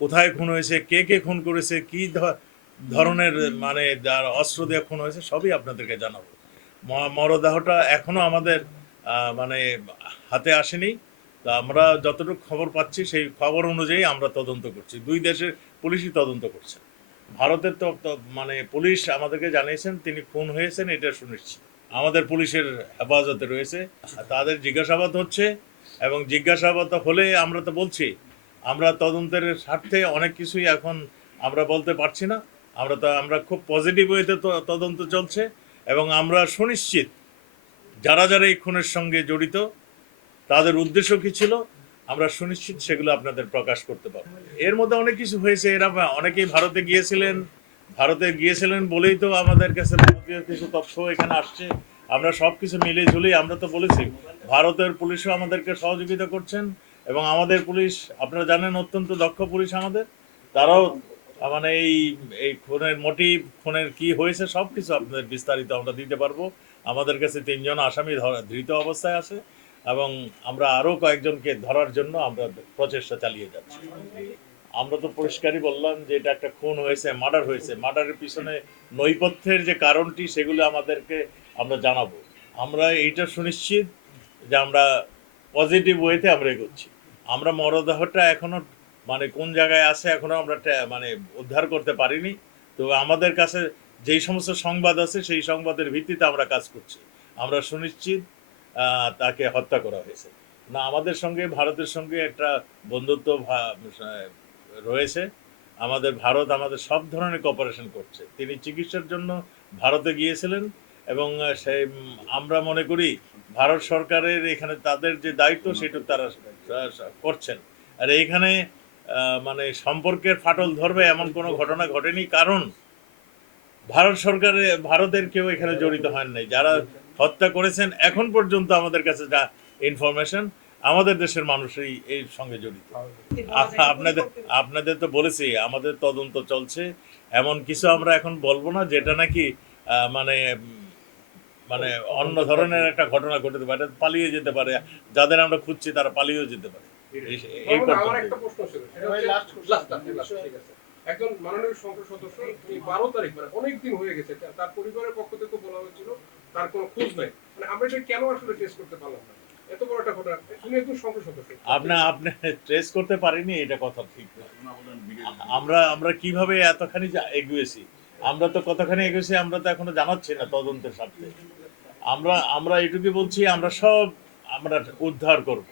কোথায় খুন হয়েছে কে কে খুন করেছে কি ধরনের মানে যার অস্ত্র দিয়ে খুন হয়েছে সবই আপনাদেরকে জানাব। মরদেহটা এখনও আমাদের মানে হাতে আসেনি। তা আমরা যতটুকু খবর পাচ্ছি সেই খবর অনুযায়ী আমরা তদন্ত করছি। দুই দেশের পুলিশই তদন্ত করছে। ভারতের তো তো মানে পুলিশ আমাদেরকে জানিয়েছেন তিনি খুন হয়েছেন এটা শুনেছি আমাদের পুলিশের হেফাজতে রয়েছে। তাদের জিজ্ঞাসাবাদ হচ্ছে এবং জিজ্ঞাসাবাদ হলে আমরা তো বলছি আমরা তদন্তের স্বার্থে অনেক কিছুই এখন আমরা বলতে পারছি না। আমরা তো, আমরা খুব পজিটিভ ওয়েতে তদন্ত চলছে এবং আমরা সুনিশ্চিত যারা যারা এই খুনের সঙ্গে জড়িত, তাদের উদ্দেশ্য কি ছিল, আমরা সুনিশ্চিত সেগুলো আপনাদের প্রকাশ করতে পারব। এর মধ্যে অনেক কিছু হয়েছে, এরা অনেকেই ভারতে গিয়েছিলেন ভারতে গিয়েছিলেন বলেই তো আমাদের কাছে ভারতীয় কিছু তথ্য এখানে আসছে। আমরা সব কিছু মিলে ঝুলিয়ে আমরা তো বলেছি, ভারতের পুলিশও আমাদেরকে সহযোগিতা করছেন এবং আমাদের পুলিশ, আপনারা জানেন, অত্যন্ত দক্ষ পুলিশ আমাদের। তারাও মানে এই এই খুনের মোটিভ খুনের কি হয়েছে সব কিছু আপনাদের বিস্তারিত আমরা দিতে পারব। আমাদের কাছে তিনজন আসামি ধৃত অবস্থায় আছে এবং আমরা আরও কয়েকজনকে ধরার জন্য আমরা প্রচেষ্টা চালিয়ে যাচ্ছি। আমরা তো পরিষ্কারই বললাম যে এটা একটা খুন হয়েছে, মার্ডার হয়েছে। মার্ডারের পিছনে নৈপথ্যের যে কারণটি, সেগুলো আমাদেরকে আমরা জানাব। আমরা এইটা সুনিশ্চিত যে আমরা পজিটিভ ওয়েতে আমরা এগোচ্ছি। আমরা মরদেহটা এখনও মানে কোন জায়গায় আছে এখনও আমরা মানে উদ্ধার করতে পারিনি। তো আমাদের কাছে যেই সমস্ত সংবাদ আছে, সেই সংবাদের ভিত্তিতে আমরা কাজ করছি। আমরা সুনিশ্চিত তাকে হত্যা করা হয়েছে। না, আমাদের সঙ্গে, ভারতের সঙ্গে একটা বন্ধুত্ব রয়েছে। আমাদের ভারত আমাদের সব ধরনের কপারেশন করছে। তিনি চিকিৎসার জন্য ভারতে গিয়েছিলেন এবং সেই আমরা মনে করি ভারত সরকারের এখানে তাদের যে দায়িত্ব সেটা তারা করছেন। আর এইখানে আহ, মানে সম্পর্কের ফাটল ধরবে এমন কোনো ঘটনা ঘটেনি কারণ ভারত সরকারে ভারতের কেউ এখানে জড়িত হন নাই। যারা হত্যা করেছেন এখন পর্যন্ত আমাদের কাছে যা ইনফরমেশন আমাদের দেশের মানুষই এর সঙ্গে জড়িত। আপনাদের আপনাদের তো বলেছি আমাদের তদন্ত চলছে। এমন কিছু আমরা এখন বলব না যেটা নাকি মানে মানে অন্য ধরনের একটা ঘটনা ঘটতে পারে পালিয়ে যেতে পারে যাদের আমরা খুঁজছি তারা পালিয়েও যেতে পারে। এই- একটা প্রশ্ন ছিল। একজন মাননীয় সংসদ সদস্য বারো তারিখ মানে অনেক দিন হয়ে গেছে তার পরিবারের পক্ষ থেকে বলা হয়েছিল তার কোনো খোঁজ নাই। মানে আমরা এটা কেন আসলে টেস্ট করতে পারলাম না? এত বড় একটা ঘটনা উনি একজন সংসদ সদস্য। আপনি আপনি ট্রেস করতে পারিনি এটা কথা ঠিক আমরা আমরা কীভাবে এতখানি এগিয়েছি? আমরা তো কতখানি এগিয়েছি আমরা তো এখনও জানাচ্ছি না তদন্তের স্বার্থে। আমরা আমরা এটুকু বলছি আমরা সব আমরা উদ্ধার করব।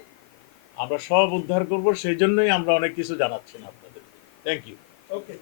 আমরা সব উদ্ধার করব সেই জন্যই আমরা অনেক কিছু জানাচ্ছি না আপনাদের। Thank you Okay.